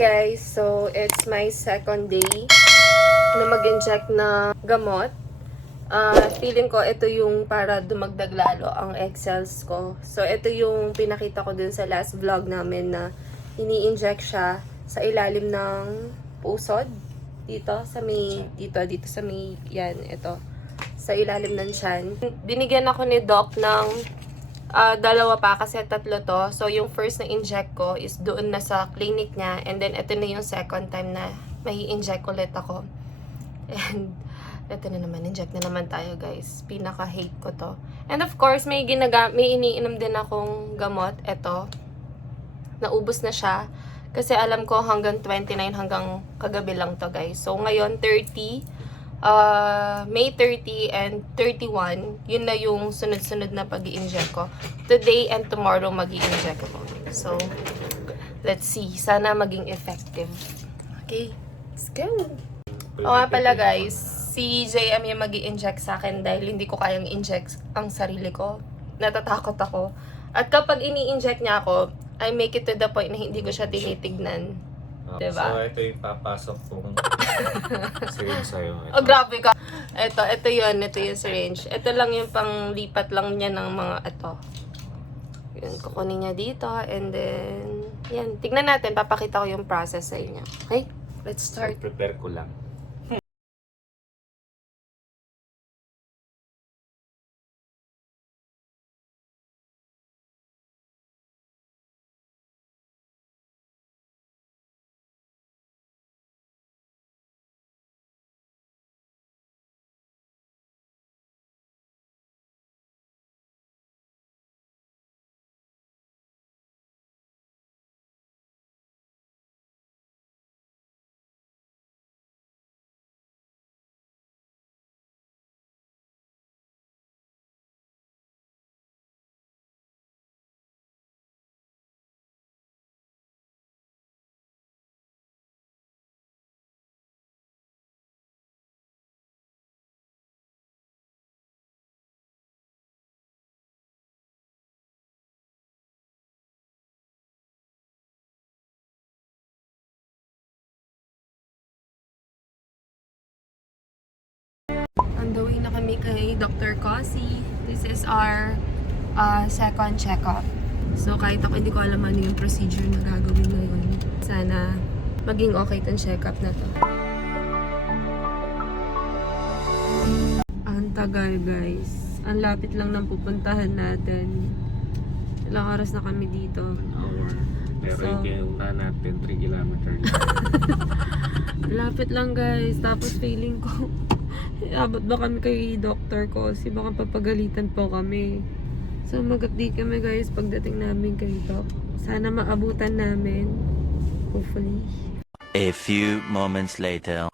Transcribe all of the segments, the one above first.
guys, so it's my second day na mag-inject na gamot. Feeling ko ito yung para dumagdag lalo ang egg cells ko. So ito yung pinakita ko dun sa last vlog namin na ini-inject siya sa ilalim ng pusod. Dito sa may, dito sa may, yan, ito. Sa ilalim ng tiyan. Binigyan ako ni Doc ng dalawa pa kasi tatlo to. So, yung first na inject ko is doon na sa clinic niya. And then, ito na yung second time na may inject ulit ako. And, ito na naman. Inject na naman tayo, guys. Pinaka-hate ko to. And of course, may iniinom din akong gamot. Ito. Naubos na siya. Kasi alam ko hanggang 29 hanggang kagabi lang to, guys. So, ngayon, 30. May 30 and 31, yun na yung sunod-sunod na pag-i-inject ko. Today and tomorrow mag-i-inject ako. So, let's see. Sana maging effective. Okay, let's go. O nga pala guys, si JM yung mag-i-inject sa akin dahil hindi ko kayang inject ang sarili ko. Natatakot ako. At kapag ini-inject niya ako, I make it to the point na hindi ko siya tinitignan. Diba? So, ito yung papasok kong syringe sa'yo. Oh, grabe ka. Ito yun. Ito yung syringe. Ito lang yung panglipat lang niya ng mga ito. Yun, kukunin niya dito. And then, yan. Tignan natin. Papakita ko yung process sa inyo. Okay? Let's start. So, prepare ko lang. On the way na kami kay Dr. Cossy. This is our second checkup. So, kahit ako hindi ko alam ano yung procedure na gagawin ngayon. Sana maging okay tong checkup na to. Ang tagal, guys. Ang lapit lang ng pupuntahan natin. Ilang oras na kami dito. Pero So, yung kinuha natin 3 kilometers. lapit lang, guys. Tapos feeling ko abot ba kami kay Dr. Cossy? Baka papagalitan po kami. So, mag-update kami, guys, pagdating namin kay Doc. Sana maabutan namin. Hopefully. A few moments later.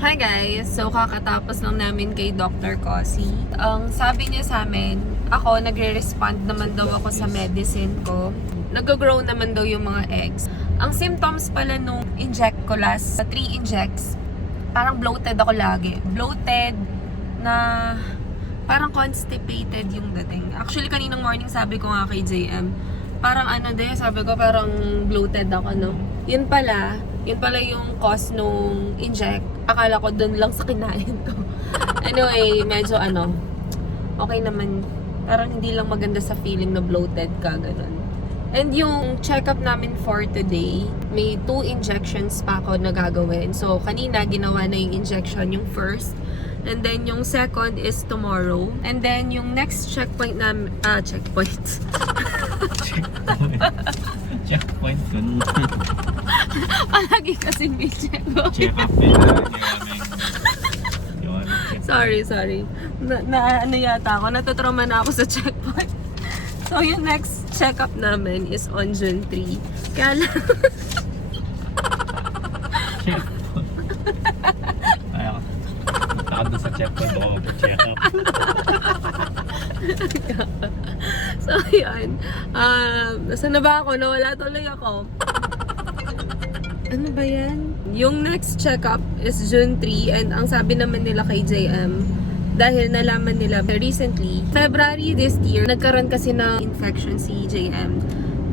Hi guys! So kakatapos lang namin kay Dr. Cossy. Ang sabi niya sa amin, ako nagre-respond naman daw ako sa medicine ko. Nag-grow naman daw yung mga eggs. Ang symptoms pala nung inject ko last, 3 injects, parang bloated ako lagi. Bloated na parang constipated yung dating. Actually kaninang morning sabi ko nga kay JM, parang sabi ko parang bloated ako, no? Yun pala yung cause nung inject. Akala ko dun lang sa kinain ko. Anyway, medyo okay naman. Parang hindi lang maganda sa feeling na bloated ka, ganun. And yung check-up namin for today, may 2 injections pa ako na gagawin. So, kanina ginawa na yung injection, yung first. And then, yung second is tomorrow. And then, yung next checkpoint namin, checkpoint. Checkpoint ko. Palagi kasi may checkpoint. Check up Sorry. Ano yata ako, natutrauma na ako sa checkpoint. So, yung next check-up namin is on June 3. Kaya lang, Punta ka doon sa checkpoint ako mag-check up. so, yun. Nasaan na ba ako? Nawala tuloy ako. Ano ba yan? Yung next check-up is June 3 and ang sabi naman nila kay JM, dahil nalaman nila recently, February this year, nagkaroon kasi ng infection si JM.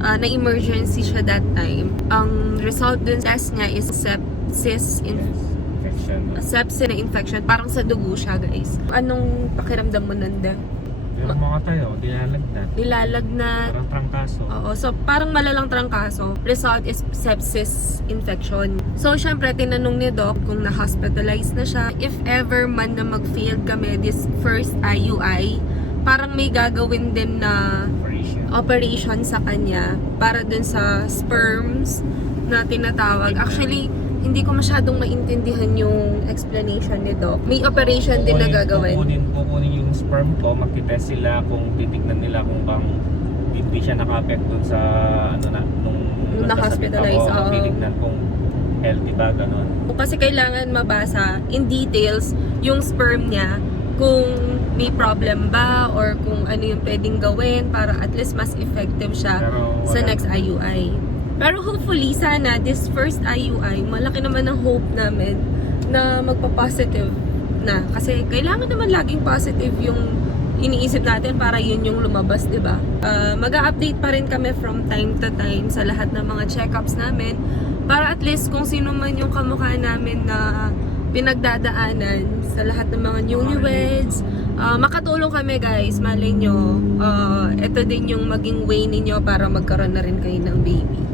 Na-emergency siya that time. Ang result dun test niya is sepsis na infection. Parang sa dugo siya, guys. Anong pakiramdam mo nanda? Yung mga tayo, dilalagnat. Nilalagnat. Parang trangkaso. Oo, so parang malalang trangkaso. Result is sepsis infection. So, syempre, tinanong ni Doc kung na-hospitalize na siya. If ever man na mag-failed kami this first IUI, parang may gagawin din na operation sa kanya para dun sa sperms na tinatawag. Actually, hindi ko masyadong maintindihan yung explanation ni Doc. May operation din na gagawin. Kukunin yung sperm ko, magtitest sila kung titignan nila kung hindi siya naka-affect dun sa nung na-hospitalize. Titignan kung healthy ba, gano'n. Kasi kailangan mabasa in details yung sperm niya kung may problem ba or kung ano yung pwedeng gawin para at least mas effective siya sa next IUI. Pero hopefully, sana this first IUI, malaki naman ang hope namin na magpa-positive na. Kasi kailangan naman laging positive yung iniisip natin para yun yung lumabas, di ba? Mag-a-update pa rin kami from time to time sa lahat ng mga check-ups namin para at least kung sino man yung kamukha namin na pinagdadaanan sa lahat ng mga newlyweds, makatulong kami, guys. Malay nyo, ito din yung maging way ninyo para magkaroon na rin kayo ng baby.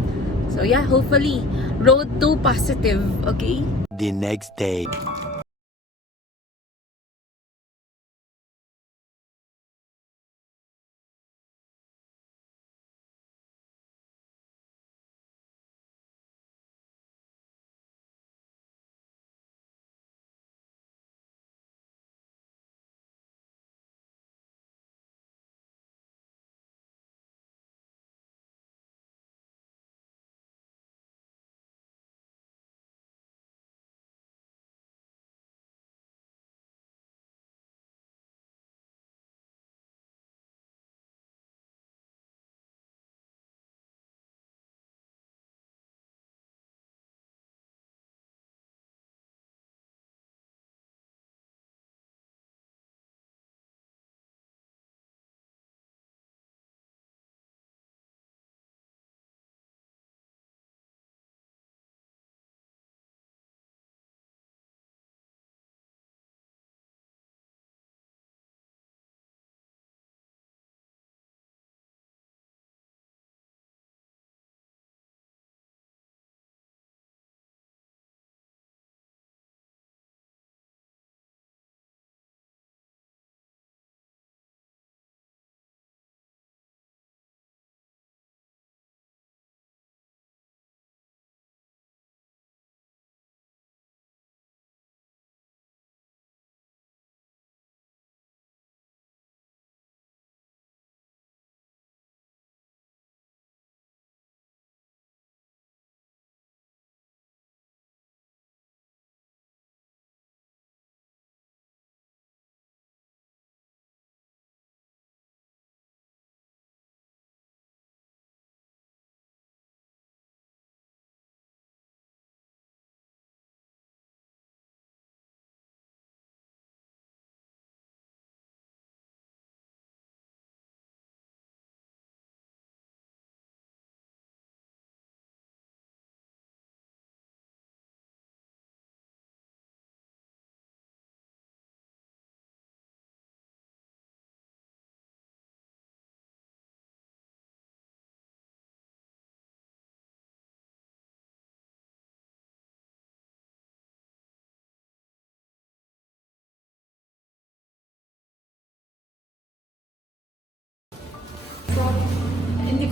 So yeah, hopefully, road to positive, okay? The next day.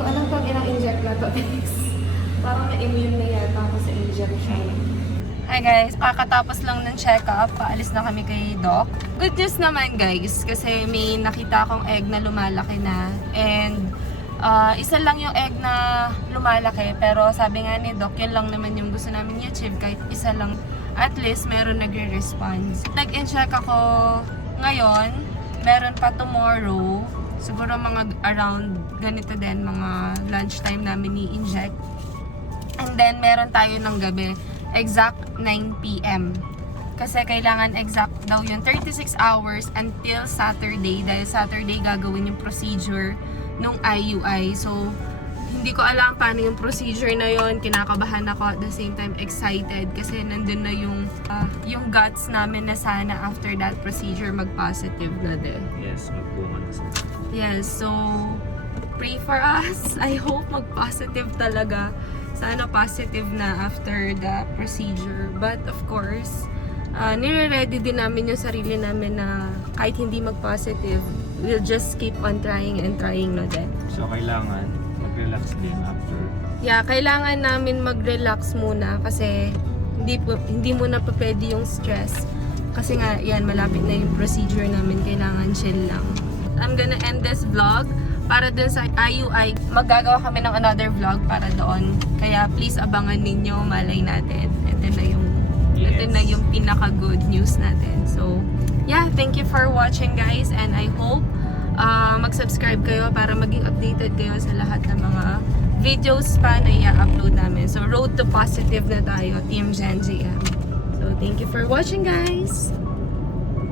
ko alam kung ilang inject na to, guys. Parang na-immune na yata ako sa injection. Hi guys, kakatapos lang ng check-up. Paalis na kami kay Doc. Good news naman guys, kasi may nakita akong egg na lumalaki na. And isa lang yung egg na lumalaki. Pero sabi nga ni Doc, yun lang naman yung gusto namin i-achieve. Kahit isa lang, at least meron nagre-response. Nag-incheck ako ngayon. Meron pa tomorrow. Siguro mga around ganito din, mga lunchtime namin i-inject. And then meron tayo ng gabi. Exact 9 p.m. Kasi kailangan exact daw yung 36 hours until Saturday. Dahil Saturday gagawin yung procedure nung IUI. So, hindi ko alam paano yung procedure na yon. Kinakabahan ako at the same time excited. Kasi nandun na yung guts namin na sana after that procedure mag-positive na din. Yes, magpunga na sila. Yes, so pray for us. I hope mag-positive talaga. Sana positive na after the procedure. But of course, nire-ready din namin yung sarili namin na kahit hindi mag-positive, we'll just keep on trying and trying na din. So, kailangan mag-relax din after. Yeah, kailangan namin mag-relax muna kasi hindi muna pa pwede yung stress. Kasi nga, yan, malapit na yung procedure namin. Kailangan chill lang. I'm gonna end this vlog. Para dun sa IUI, maggagawa kami ng another vlog para doon. Kaya please abangan ninyo, malay natin. Ito na yung pinaka-good news natin. So, yeah, thank you for watching guys. And I hope mag-subscribe kayo para maging updated kayo sa lahat ng mga videos pa na i-upload namin. So, road to positive na tayo, Team Gen GM. So, thank you for watching guys!